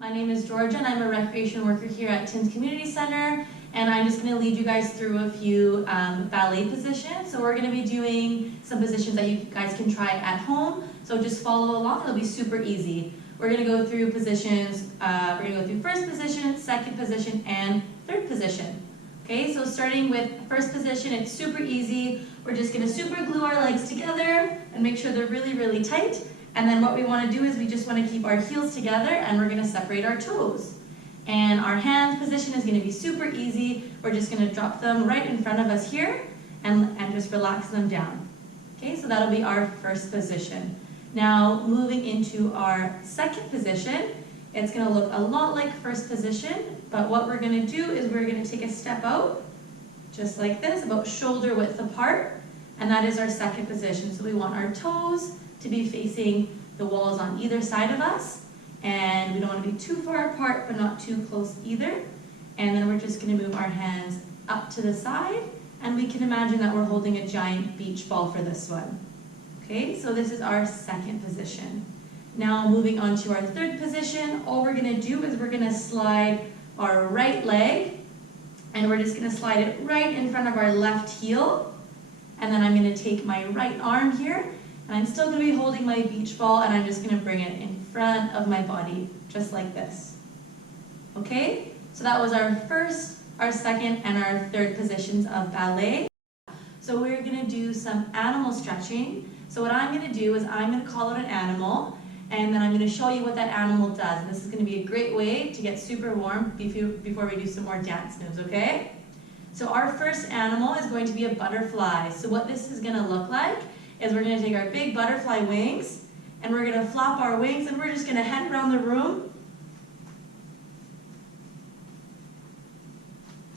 My name is Georgia and I'm a recreation worker here at Tim's Community Center, and I'm just going to lead you guys through a few ballet positions. So we're going to be doing some positions that you guys can try at home, so just follow along, it'll be super easy. We're going to go through positions, we're going to go through first position, second position, and third position. Okay, so starting with first position, it's super easy. We're just going to super glue our legs together and make sure they're really, really tight. And then what we want to do is we just want to keep our heels together and we're going to separate our toes. And our hand position is going to be super easy. We're just going to drop them right in front of us here and just relax them down. Okay, so that'll be our first position. Now moving into our second position, it's going to look a lot like first position, but what we're going to do is we're going to take a step out, just like this, about shoulder width apart, and that is our second position. So we want our toes to be facing the walls on either side of us, and we don't want to be too far apart but not too close either. And then we're just going to move our hands up to the side, and we can imagine that we're holding a giant beach ball for this one. Okay, so this is our second position. Now moving on to our third position, all we're going to do is we're going to slide our right leg, and we're just going to slide it right in front of our left heel, and then I'm going to take my right arm here, and I'm still going to be holding my beach ball, and I'm just going to bring it in front of my body, just like this. Okay, so that was our first, our second, and our third positions of ballet. So we're going to do some animal stretching. So what I'm going to do is I'm going to call out an animal, and then I'm going to show you what that animal does. And this is going to be a great way to get super warm before we do some more dance moves, okay? So our first animal is going to be a butterfly. So what this is going to look like is we're going to take our big butterfly wings, and we're going to flop our wings, and we're just going to head around the room.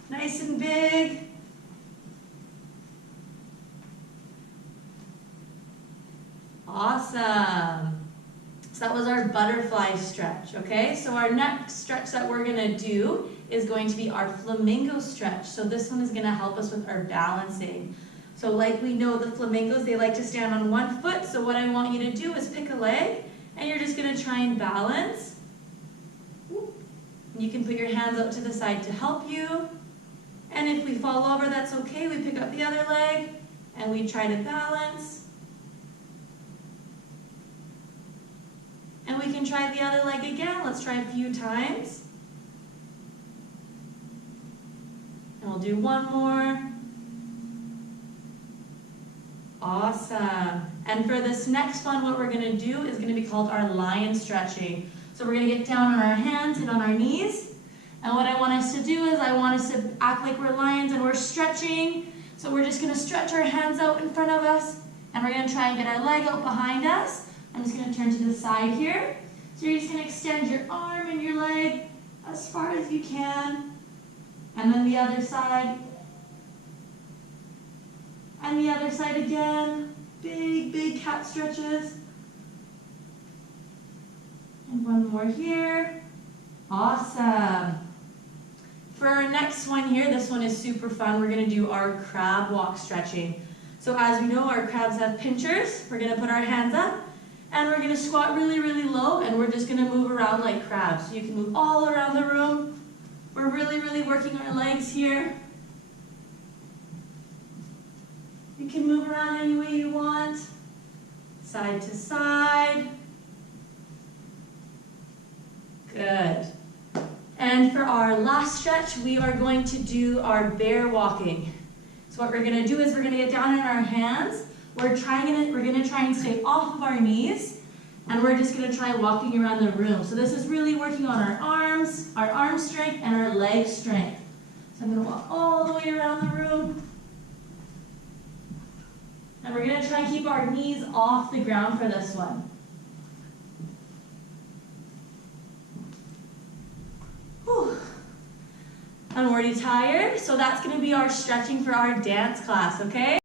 Nice and big. Awesome. So that was our butterfly stretch, okay? So our next stretch that we're going to do is going to be our flamingo stretch. So this one is going to help us with our balancing. So like we know, the flamingos, they like to stand on one foot. So what I want you to do is pick a leg, and you're just going to try and balance. You can put your hands out to the side to help you. And if we fall over, that's okay. We pick up the other leg, and we try to balance. And we can try the other leg again. Let's try a few times. And we'll do one more. Awesome. And for this next one, what we're going to do is going to be called our lion stretching. So we're going to get down on our hands and on our knees. And what I want us to do is I want us to act like we're lions and we're stretching. So we're just going to stretch our hands out in front of us. And we're going to try and get our leg out behind us. I'm just going to turn to the side here. So you're just going to extend your arm and your leg as far as you can. And then the other side. And the other side again. Big, big cat stretches. And one more here. Awesome. For our next one here, this one is super fun. We're going to do our crab walk stretching. So as we know, our crabs have pinchers. We're going to put our hands up. And we're going to squat really, really low, and we're just going to move around like crabs. So you can move all around the room. We're really, really working our legs here. You can move around any way you want, side to side. Good. And for our last stretch, we are going to do our bear walking. So what we're going to do is we're going to get down on our hands. We're going to try and stay off of our knees, and we're just going to try walking around the room. So this is really working on our arms, our arm strength, and our leg strength. So I'm going to walk all the way around the room. And we're going to try and keep our knees off the ground for this one. Whew. I'm already tired, so that's going to be our stretching for our dance class, okay?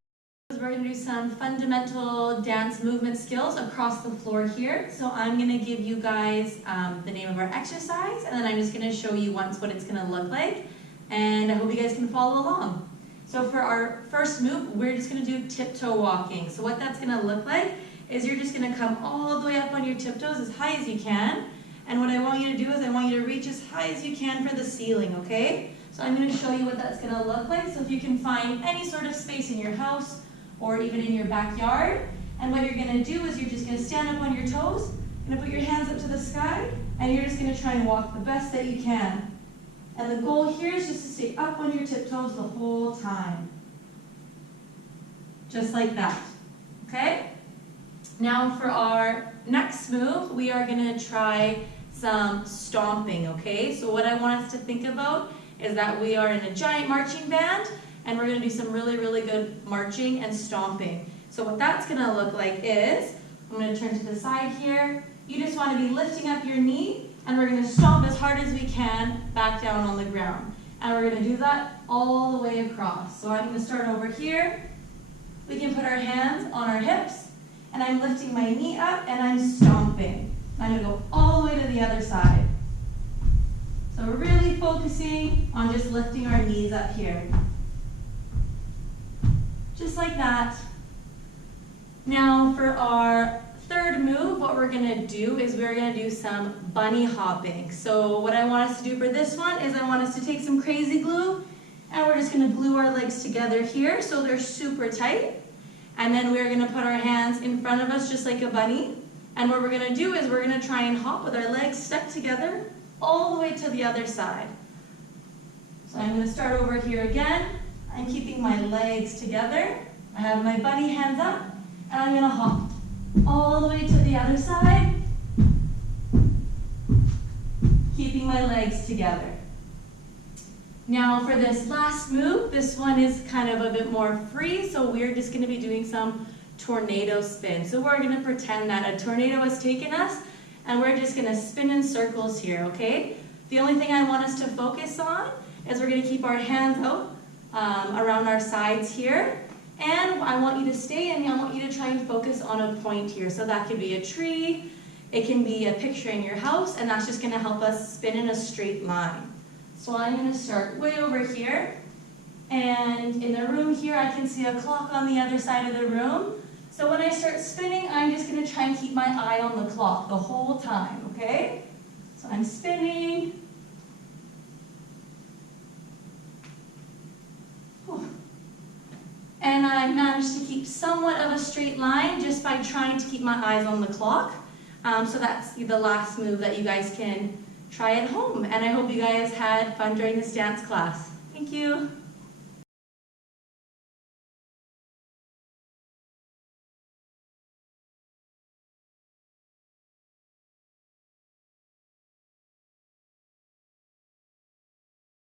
We're going to do some fundamental dance movement skills across the floor here. So I'm going to give you guys the name of our exercise, and then I'm just going to show you once what it's going to look like. And I hope you guys can follow along. So for our first move, we're just going to do tiptoe walking. So what that's going to look like is you're just going to come all the way up on your tiptoes as high as you can, And what I want you to do is I want you to reach as high as you can for the ceiling, okay? So I'm going to show you what that's going to look like. So if you can find any sort of space in your house or even in your backyard. And what you're going to do is you're just going to stand up on your toes, going to put your hands up to the sky, and you're just going to try and walk the best that you can. And the goal here is just to stay up on your tiptoes the whole time. Just like that, okay? Now for our next move, we are going to try some stomping, okay? So what I want us to think about is that we are in a giant marching band, and we're going to do some really, really good marching and stomping. So what that's going to look like is, I'm going to turn to the side here. You just want to be lifting up your knee, and we're going to stomp as hard as we can back down on the ground. And we're going to do that all the way across. So I'm going to start over here. We can put our hands on our hips, and I'm lifting my knee up, and I'm stomping. I'm going to go all the way to the other side. So we're really focusing on just lifting our knees up here. Just like that. Now for our third move, what we're going to do is we're going to do some bunny hopping. So what I want us to do for this one is I want us to take some crazy glue, and we're just going to glue our legs together here so they're super tight. And then we're going to put our hands in front of us just like a bunny. And what we're going to do is we're going to try and hop with our legs stuck together all the way to the other side. So I'm going to start over here again. I'm keeping my legs together. I have my bunny hands up, and I'm going to hop all the way to the other side, keeping my legs together. Now for this last move, this one is kind of a bit more free, so we're just going to be doing some tornado spin. So we're going to pretend that a tornado has taken us, and we're just going to spin in circles here, okay? The only thing I want us to focus on is we're going to keep our hands out around our sides here. And I want you to stay, and I want you to try and focus on a point here. So that could be a tree, it can be a picture in your house, and that's just going to help us spin in a straight line. So I'm going to start way over here. And in the room here, I can see a clock on the other side of the room. So when I start spinning, I'm just going to try and keep my eye on the clock the whole time, okay? So I'm spinning. And I managed to keep somewhat of a straight line just by trying to keep my eyes on the clock. So that's the last move that you guys can try at home. And I hope you guys had fun during this dance class. Thank you.